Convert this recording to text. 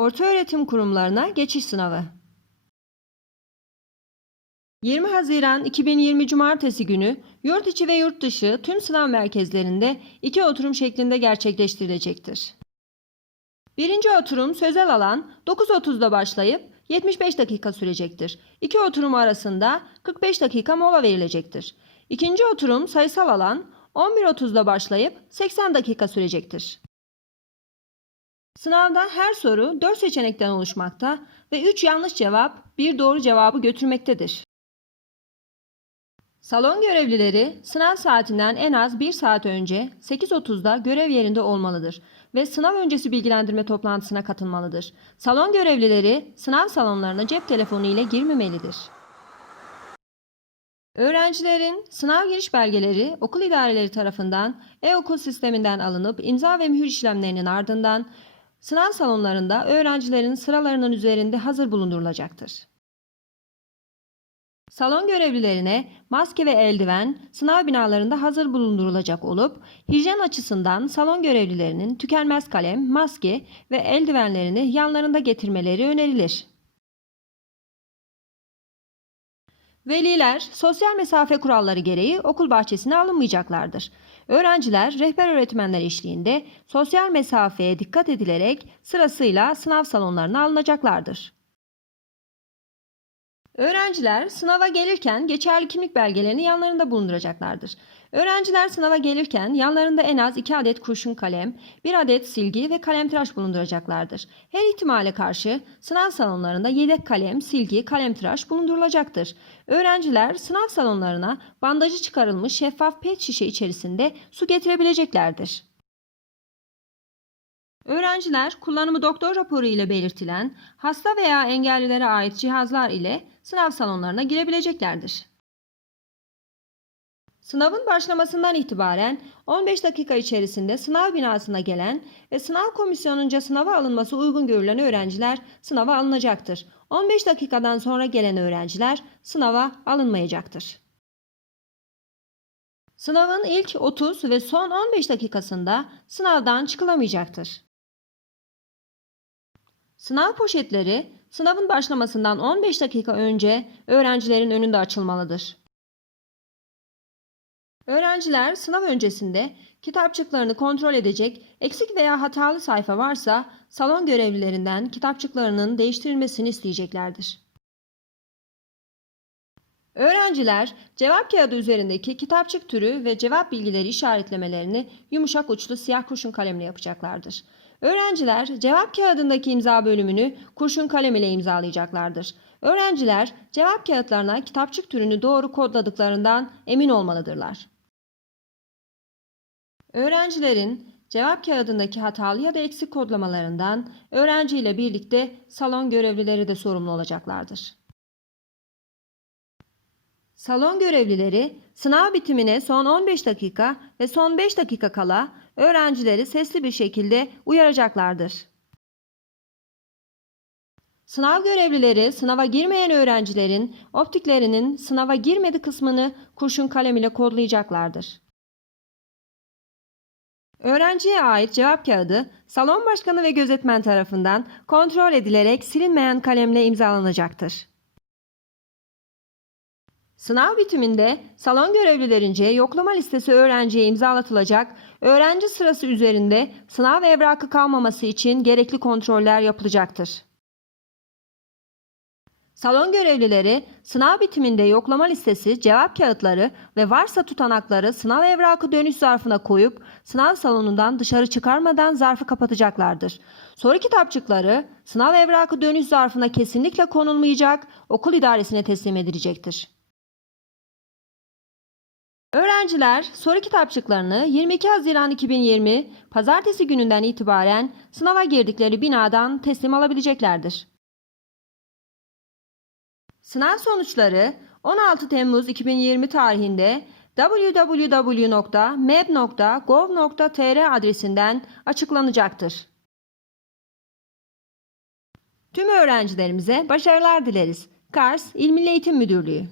Ortaöğretim kurumlarına geçiş sınavı. 20 Haziran 2020 Cumartesi günü yurt içi ve yurt dışı tüm sınav merkezlerinde iki oturum şeklinde gerçekleştirilecektir. Birinci oturum sözel alan 9.30'da başlayıp 75 dakika sürecektir. İki oturum arasında 45 dakika mola verilecektir. İkinci oturum sayısal alan 11.30'da başlayıp 80 dakika sürecektir. Sınavda her soru 4 seçenekten oluşmakta ve 3 yanlış cevap, 1 doğru cevabı götürmektedir. Salon görevlileri sınav saatinden en az 1 saat önce 8.30'da görev yerinde olmalıdır ve sınav öncesi bilgilendirme toplantısına katılmalıdır. Salon görevlileri sınav salonlarına cep telefonu ile girmemelidir. Öğrencilerin sınav giriş belgeleri okul idareleri tarafından e-okul sisteminden alınıp imza ve mühür işlemlerinin ardından sınav salonlarında öğrencilerin sıralarının üzerinde hazır bulundurulacaktır. Salon görevlilerine maske ve eldiven sınav binalarında hazır bulundurulacak olup hijyen açısından salon görevlilerinin tükenmez kalem, maske ve eldivenlerini yanlarında getirmeleri önerilir. Veliler sosyal mesafe kuralları gereği okul bahçesine alınmayacaklardır. Öğrenciler rehber öğretmenler eşliğinde sosyal mesafeye dikkat edilerek sırasıyla sınav salonlarına alınacaklardır. Öğrenciler sınava gelirken geçerli kimlik belgelerini yanlarında bulunduracaklardır. Öğrenciler sınava gelirken yanlarında en az 2 adet kurşun kalem, 1 adet silgi ve kalemtıraş bulunduracaklardır. Her ihtimale karşı sınav salonlarında yedek kalem, silgi, kalemtıraş bulundurulacaktır. Öğrenciler sınav salonlarına bandajı çıkarılmış şeffaf pet şişe içerisinde su getirebileceklerdir. Öğrenciler kullanımı doktor raporu ile belirtilen hasta veya engellilere ait cihazlar ile sınav salonlarına girebileceklerdir. Sınavın başlamasından itibaren 15 dakika içerisinde sınav binasına gelen ve sınav komisyonunca sınava alınması uygun görülen öğrenciler sınava alınacaktır. 15 dakikadan sonra gelen öğrenciler sınava alınmayacaktır. Sınavın ilk 30 ve son 15 dakikasında sınavdan çıkılamayacaktır. Sınav poşetleri sınavın başlamasından 15 dakika önce öğrencilerin önünde açılmalıdır. Öğrenciler sınav öncesinde kitapçıklarını kontrol edecek eksik veya hatalı sayfa varsa salon görevlilerinden kitapçıklarının değiştirilmesini isteyeceklerdir. Öğrenciler cevap kağıdı üzerindeki kitapçık türü ve cevap bilgileri işaretlemelerini yumuşak uçlu siyah kurşun kalemle yapacaklardır. Öğrenciler cevap kağıdındaki imza bölümünü kurşun kalem ile imzalayacaklardır. Öğrenciler cevap kağıtlarına kitapçık türünü doğru kodladıklarından emin olmalıdırlar. Öğrencilerin cevap kağıdındaki hatalı ya da eksik kodlamalarından öğrenci ile birlikte salon görevlileri de sorumlu olacaklardır. Salon görevlileri sınav bitimine son 15 dakika ve son 5 dakika kala öğrencileri sesli bir şekilde uyaracaklardır. Sınav görevlileri sınava girmeyen öğrencilerin optiklerinin sınava girmedi kısmını kurşun kalem ile kodlayacaklardır. Öğrenciye ait cevap kağıdı salon başkanı ve gözetmen tarafından kontrol edilerek silinmeyen kalemle imzalanacaktır. Sınav bitiminde salon görevlilerince yoklama listesi öğrenciye imzalatılacak, öğrenci sırası üzerinde sınav evrakı kalmaması için gerekli kontroller yapılacaktır. Salon görevlileri sınav bitiminde yoklama listesi, cevap kağıtları ve varsa tutanakları sınav evrakı dönüş zarfına koyup sınav salonundan dışarı çıkarmadan zarfı kapatacaklardır. Soru kitapçıkları sınav evrakı dönüş zarfına kesinlikle konulmayacak, okul idaresine teslim edilecektir. Öğrenciler soru kitapçıklarını 22 Haziran 2020 Pazartesi gününden itibaren sınava girdikleri binadan teslim alabileceklerdir. Sınav sonuçları 16 Temmuz 2020 tarihinde www.meb.gov.tr adresinden açıklanacaktır. Tüm öğrencilerimize başarılar dileriz. Kars İl Milli Eğitim Müdürlüğü